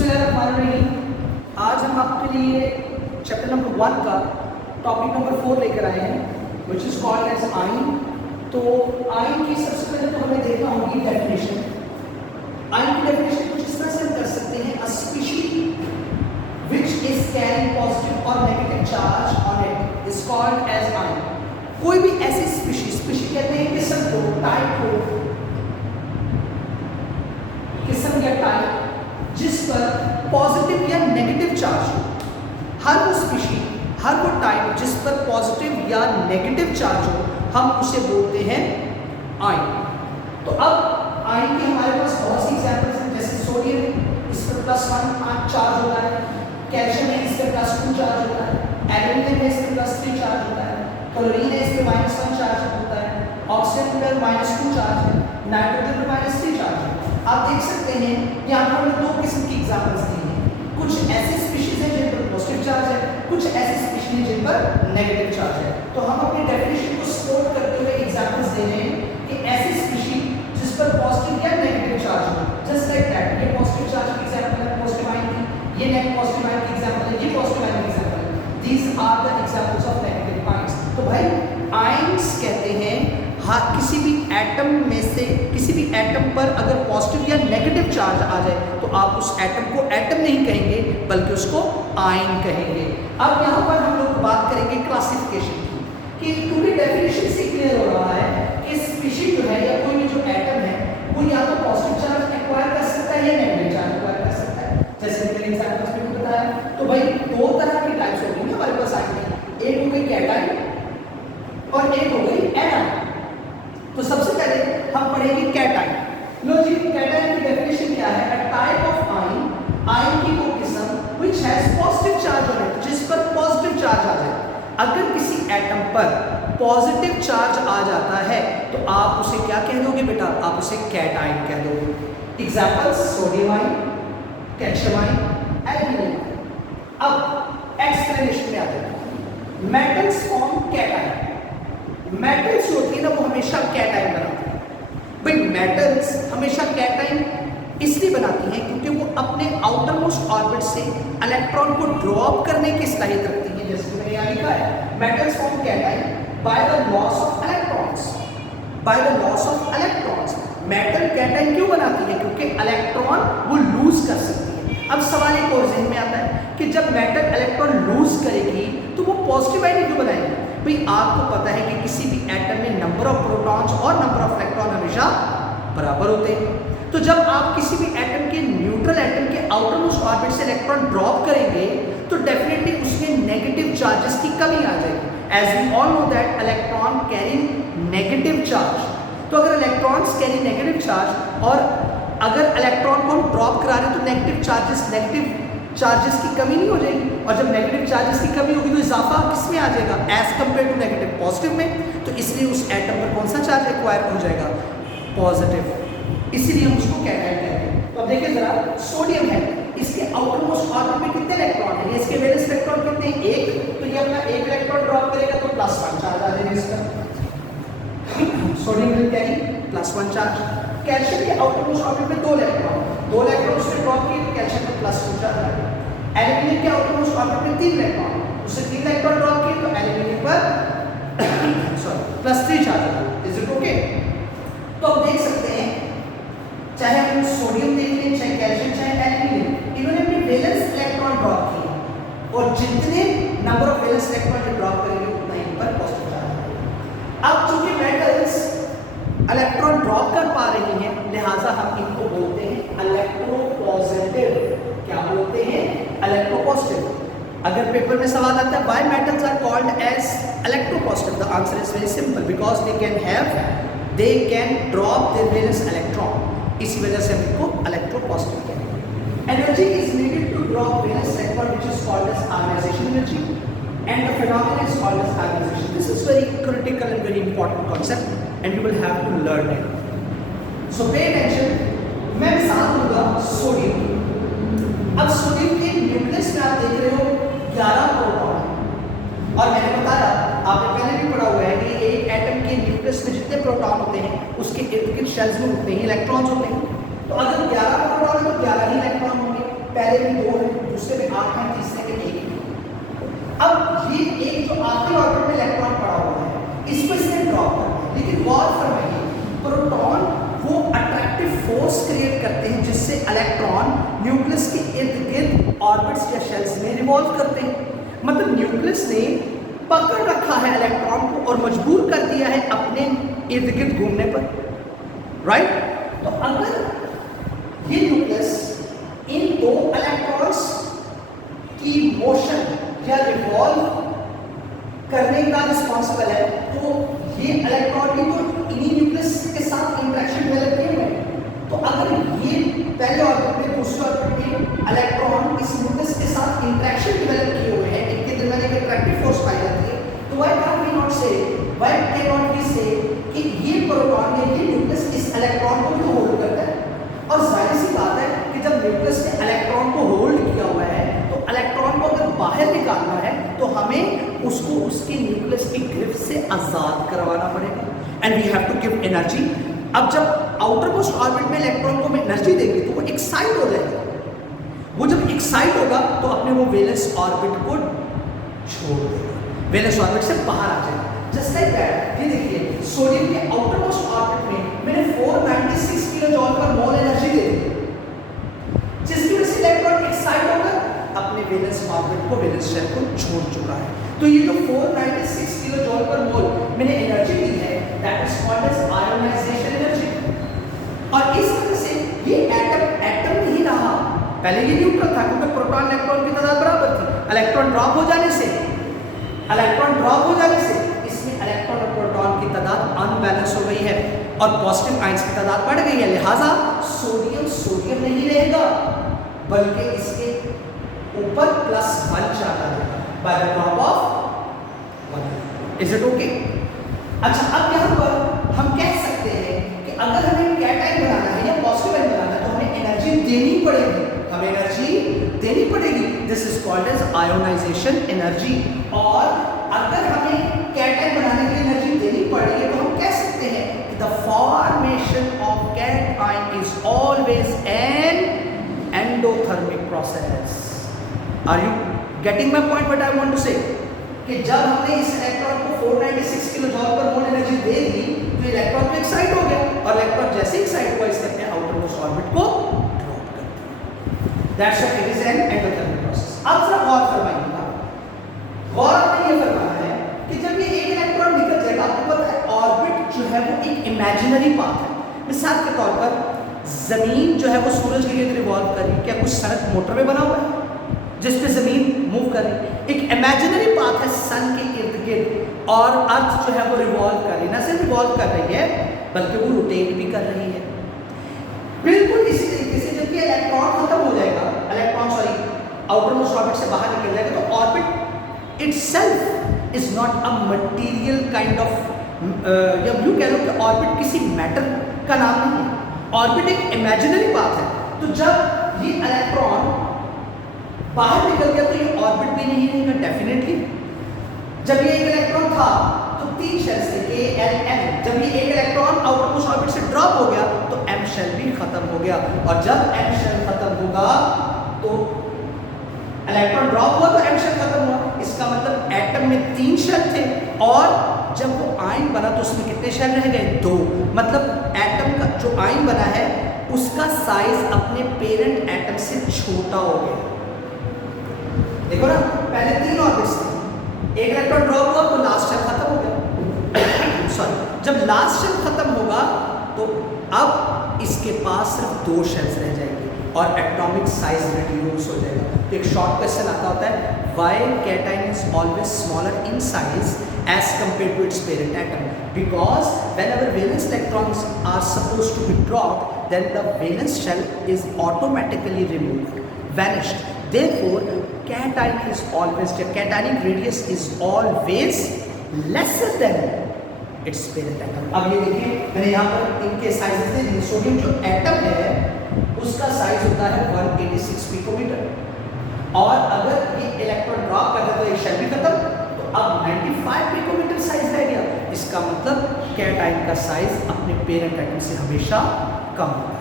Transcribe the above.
बिस्मिल्लाहिर्रहमानिर्रहीम। आज हम आपके लिए चैप्टर नंबर 1 का टॉपिक नंबर 4 लेकर आए हैं, विच इज कॉल्ड एज आइन। तो आइन की सबसे पहले तो हमें देखना होगी डेफिनेशन। आइन की डेफिनेशन कुछ इस तरह से हम कर सकते हैं, a species which is carrying positive और negative charge on it is called as ion. कोई भी ऐसी स्पीशीज कहते हैं किस्म को, टाइप को, किस्म या टाइप जिस पर पॉजिटिव या नेगेटिव चार्ज हो। हर वो स्पीशीज, हर वो टाइप जिस पर पॉजिटिव या नेगेटिव चार्ज हो, हम उसे बोलते हैं आयन। तो अब आयन के हमारे पास बहुत सी एग्जांपल्स हैं, जैसे सोडियम, इस पर +1 चार्ज होता है, कैल्शियम है, इस पर +2 चार्ज होता है, एल्यूमिनियम है, इस पर +3 चार्ज होता है, क्लोरीन है, इस पर -1 चार्ज होता है, ऑक्सीजन पर -2 चार्ज है, नाइट्रोजन पर -3 चार्ज है। आप देख सकते हैं यहाँ पर हमने 2 किस्म की एग्जांपल्स दी हैं। कुछ ऐसी स्पीशीज हैं जिन पर पॉजिटिव चार्ज है, कुछ ऐसी स्पीशीज हैं जिन पर नेगेटिव चार्ज है। तो हम अपनी डेफिनेशन को सपोर्ट करते हुए एग्जांपल्स दे रहे हैं कि ऐसी स्पीशीज जिस पर पॉजिटिव या नेगेटिव चार्ज हो, जस्ट लाइक दैट। ये पॉजिटिव चार्ज की एग्जांपल है, पॉजिटिव आयन की, ये नेगेटिव पॉजिटिव आयन की एग्जांपल है, ये पॉजिटिव आयन की एग्जांपल है। These are the examples of negative ions. तो भाई आयंस कहते हैं किसी भी एटम में से किसी भी एटम पर अगर पॉजिटिव या नेगेटिव चार्ज आ जाए तो आप उस एटम को एटम नहीं कहेंगे बल्कि उसको आयन कहेंगे। अब यहाँ पर हम लोग बात करेंगे क्लासिफिकेशन की, कि पूरी डेफिनेशन से क्लियर हो रहा है कि स्पीशीज जो है या कोई भी जो एटम है वो या तो पॉजिटिव चार्ज एक्वायर कर सकता है या नेगेटिव चार्ज एक्वायर कर सकता है, जैसे मैंने एग्जांपल्स में बताया। तो भाई 2 तरह की टाइप्स होती है हमारे पास आयन की, एक हो गई कैटायन और एक हो गई एनायन। तो सबसे पहले हम पढ़ेंगे कैटायन। लो जी, कैटायन की डेफिनेशन क्या है? A type of ion, ion की वो किस्म which has positive charge on it, जिस पर पॉजिटिव चार्ज आ जाए। अगर किसी एटम पर पॉजिटिव चार्ज आ जाता है तो आप उसे क्या कह दोगे बेटा? आप उसे कैटायन कह दोगे। Examples sodium ion, calcium ion, aluminium. अब एक्सप्लेनेशन में आ जाते हैं। Metals form cation. मेटल्स जो होती है ना वो हमेशा कैटायन बनाती है। भाई मेटल्स हमेशा कैटायन इसलिए बनाती हैं क्योंकि वो अपने आउटर मोस्ट ऑर्बिट से इलेक्ट्रॉन को ड्रॉप करने की सलाहियत रखती हैं। जैसे मैंने यहाँ लिखा है, metals form cation by the loss of electrons. By the loss of electrons metal cation क्यों बनाती है? क्योंकि इलेक्ट्रॉन वो लूज कर सकती है। अब सवाल एक और ज़हन में आता है कि जब मेटल इलेक्ट्रॉन लूज करेगी तो वो पॉजिटिव आयन क्यों बनाएगी? भाई आपको पता है कि किसी भी एटम में नंबर ऑफ प्रोटॉन्स और नंबर ऑफ इलेक्ट्रॉन हमेशा बराबर होते हैं। तो जब आप किसी भी एटम के न्यूट्रल एटम के आउटर मोस्ट ऑर्बिट से इलेक्ट्रॉन ड्रॉप करेंगे तो डेफिनेटली उसमें नेगेटिव चार्जेस की कमी आ जाएगी। As we all know that electron carry negative charge. तो अगर इलेक्ट्रॉन्स कैरी नेगेटिव चार्ज और अगर इलेक्ट्रॉन को हम ड्रॉप करा रहे हैं तो नेगेटिव चार्जेस की कमी नहीं हो जाएगी, और जब नेगेटिव चार्जेस की कमी होगी तो इजाफा किस में आ जाएगा? As compare to negative positive में। तो इसलिए उस एटम पर कौन सा चार्ज एक्वायर हो जाएगा? पॉजिटिव। इसीलिए हम उसको कैटायन कहते हैं। तो अब देखिए जरा, सोडियम है, इसके आउटर मोस्ट ऑर्बिट में कितने इलेक्ट्रॉन है? इसके वैलेंस इलेक्ट्रॉन कितने हैं? 1। तो ये अपना 1 इलेक्ट्रॉन ड्रॉप करेगा तो +1 चार्ज आ जाएगा इसका। Sodium will carry +1 charge. Calcium के आउटर मोस्ट ऑर्बिट में 2 इलेक्ट्रॉन उसने ड्रॉप किए तो कैल्शियम पर +2 चार्ज आ गया। एल्यूमिनियम के आउटर मोस्ट ऑर्बिट में 3 इलेक्ट्रॉन, उससे 3 इलेक्ट्रॉन ड्रॉप किए तो एल्यूमिनियम पर +3 चार्ज आ गया। Is it okay? तो आप देख सकते हैं चाहे हम सोडियम देख लें, चाहे कैल्शियम, चाहे एल्यूमिनियम, इन्होंने अपने वैलेंस इलेक्ट्रॉन ड्रॉप किए और जितने number of valence electron drop करेंगे उतना इन पर पॉजिटिव चार्ज आएगा। अब चूंकि मेटल्स इलेक्ट्रॉन ड्रॉप कर पा रही हैं लिहाजा हम इनको बोलते हैं इलेक्ट्रोपॉजिटिव। क्या बोलते हैं? इलेक्ट्रोपॉजिटिव। अगर पेपर में सवाल आता है why metals are called as electropositive, the answer is very simple, because they can drop their valence electron. इसी वजह से हम इनको इलेक्ट्रोपॉजिटिव कहते हैं। Energy is needed to drop valence electron which is called as ionization energy and the phenomenon is called as ionization. This is very critical and very important concept and you will have to learn it. So pay attention. मैं मिसाल दूंगा sodium की। अब sodium के nucleus में आप देख रहे हो 11 प्रोटॉन, और मैंने बताया आपने पहले भी पढ़ा हुआ है कि एक एटम के न्यूक्लियस में जितने प्रोटॉन होते हैं उसके इर्द गिर्द शेल्स में उतने ही इलेक्ट्रॉन्स होते हैं। तो अगर 11 प्रोटॉन है तो 11 ही इलेक्ट्रॉन होंगे। पहले पहले में 2 है, दूसरे में 8 है, तीसरे में 1 है। अब ये एक जो आखिरी ऑर्बिट में इलेक्ट्रॉन पड़ा हुआ है, इसको इसने ड्रॉप करना है। लेकिन गौर फरमाइए, प्रोटॉन वो अट्रैक्टिव फोर्स क्रिएट करते हैं जिससे इलेक्ट्रॉन न्यूक्लियस के इर्द गिर्द ऑर्बिट्स या शेल्स में रिवॉल्व करते हैं। मतलब न्यूक्लियस ने पकड़ रखा है इलेक्ट्रॉन को और मजबूर कर दिया है अपने इर्द गिर्द घूमने पर, राइट। तो अगर ये न्यूक्लियस इन 2 इलेक्ट्रॉन्स की मोशन या रिवॉल्व करने का रिस्पॉन्सिबल है, तो ये इलेक्ट्रॉन भी तो इन्हीं न्यूक्लियस के साथ इंटरेक्शन डेवलप किए हुए हैं। तो अगर ये पहले ऑर्बिट में, दूसरे ऑर्बिट में इलेक्ट्रॉन इस न्यूक्लियस के साथ इंटरेक्शन डेवलप किए हुए हैं, इनके दरमियान एक अट्रैक्टिव फोर्स पाई जाती है, तो व्हाई कैन वी नॉट से, व्हाई कैन नॉट वी से कि ये प्रोटॉन या ये न्यूक्लियस इस इलेक्ट्रॉन को भी तो होल्ड करता है। और जाहिर सी बात है कि जब न्यूक्लियस ने इलेक्ट्रॉन को होल्ड किया हुआ है, तो इलेक्ट्रॉन को अगर बाहर निकालना है तो हमें उसको उसके न्यूक्लियस की ग्रिप से आजाद करवाना पड़ेगा, and we have to give energy. अब जब आउटर मोस्ट ऑर्बिट में इलेक्ट्रॉन को हम एनर्जी देंगे तो वो एक्साइट हो जाएगा। वो जब एक्साइट होगा तो अपने वो वैलेंस ऑर्बिट को छोड़ देगा, वैलेंस ऑर्बिट से बाहर आ जाएगा। जस्ट लाइक दैट, ये देखिए सोडियम के आउटर मोस्ट ऑर्बिट में मैंने 496 किलो जॉल पर मोल एनर्जी दे दी, जिसकी वजह से इलेक्ट्रॉन एक्साइट होकर अपने वैलेंस ऑर्बिट को, वैलेंस शेल को छोड़ चुका है। तो ये जो 496 किलो जॉल पर मोल मैंने एनर्जी दी है, that is called as ionization energy. और इस वजह से ये एटम नहीं रहा, पहले ये न्यूट्रल था क्योंकि प्रोटॉन इलेक्ट्रॉन की तादाद बराबर थी। इलेक्ट्रॉन ड्रॉप हो जाने से इसमें इलेक्ट्रॉन और प्रोटॉन की तादाद अनबैलेंस हो गई है और पॉजिटिव आयंस की तादाद बढ़ गई है। लिहाजा सोडियम नहीं रहेगा, बल्कि इसके ऊपर +1 चार्ज आ जाएगा by the drop of 1। Is it okay? अच्छा, अब यहाँ पर हम कह सकते हैं कि अगर हमें कैटायन बनाना है या पॉजिटिव आयन बनाना है तो हमें एनर्जी देनी पड़ेगी। This is called as ionization energy. और अगर हमें कैटायन बनाने के लिए एनर्जी देनी पड़ेगी तो हम कह सकते हैं कि the formation of cation is always an endothermic process. Are you getting my point what I want to say? कि जब हमने इस इलेक्ट्रॉन को 496 किलो जॉल पर मोल एनर्जी दे दी तो इलेक्ट्रॉन तो एक्साइट हो गया, और इलेक्ट्रॉन जैसे एक्साइट हुआ इसने अपने आउटर मोस्ट ऑर्बिट को ड्रॉप कर दिया। That's what it is an endothermic process. अब जरा गौर फरमाइएगा, गौर आपने ये फरमाना है कि जब ये एक इलेक्ट्रॉन निकल जाएगा, आपको पता है ऑर्बिट जो है वो एक इमेजिनरी पाथ है। मिसाल के तौर पर जमीन जो है वो सूरज के इर्द रिवॉल्व कर रही है, क्या कुछ सड़क मोटरवे बना हुआ है जिसपे जमीन मूव कर रही है? एक इमेजिनरी पाथ है सन के इर्द गिर्द, और अर्थ जो है वो रिवॉल्व कर रही है, ना सिर्फ रिवॉल्व कर रही है बल्कि वो रोटेट भी कर रही है। बिल्कुल इसी तरीके से जब ये इलेक्ट्रॉन खत्म हो जाएगा, आउटर मोस्ट ऑर्बिट से बाहर निकल जाएगा, तो orbit itself is not a material kind of, या यूं कह लो कि ऑर्बिट किसी मैटर का नाम नहीं है, ऑर्बिट एक इमेजिनरी पाथ है। तो जब ये इलेक्ट्रॉन बाहर निकल गया तो ये ऑर्बिट भी नहीं रहेगा डेफिनेटली। जब ये एक इलेक्ट्रॉन था तो 3 शेल से K, L, M, जब ये एक इलेक्ट्रॉन आउटर मोस्ट ऑर्बिट से ड्रॉप हो गया तो M शेल भी खत्म हो गया, और जब M शेल खत्म होगा तो इलेक्ट्रॉन ड्रॉप हुआ तो M शेल खत्म हुआ। इसका मतलब एटम में 3 शेल थे, और जब वो आयन बना तो उसमें कितने शेल रह गए? 2। मतलब एटम का जो आयन बना है उसका साइज अपने पेरेंट एटम से छोटा हो गया। देखो ना, पहले 3 ऑर्बिट्स थे, एक इलेक्ट्रॉन ड्रॉप हुआ तो लास्ट शेल खत्म हो गया। सॉरी, जब लास्ट शेल खत्म होगा तो अब इसके पास सिर्फ 2 शेल्स रह जाएंगे और एटॉमिक साइज रिड्यूस हो जाएगा। तो एक शॉर्ट क्वेश्चन आता होता है, why cation is always smaller in size as compared to its parent atom? Because whenever valence electrons are supposed to be dropped, then the valence shell is automatically removed, vanished. Therefore, cation is always, the cationic radius is always lesser than its parent atom. अब ये देखिए, मैंने यहाँ पर इनके size दे दिए। Sodium जो atom है उसका साइज होता है 186 पिकोमीटर, और अगर ये इलेक्ट्रॉन ड्रॉप करता है तो एक शेल भी खत्म, अब 95 पिकोमीटर साइज रह गया। इसका मतलब कैटायन का साइज अपने पेरेंट एटम से हमेशा कम होता है।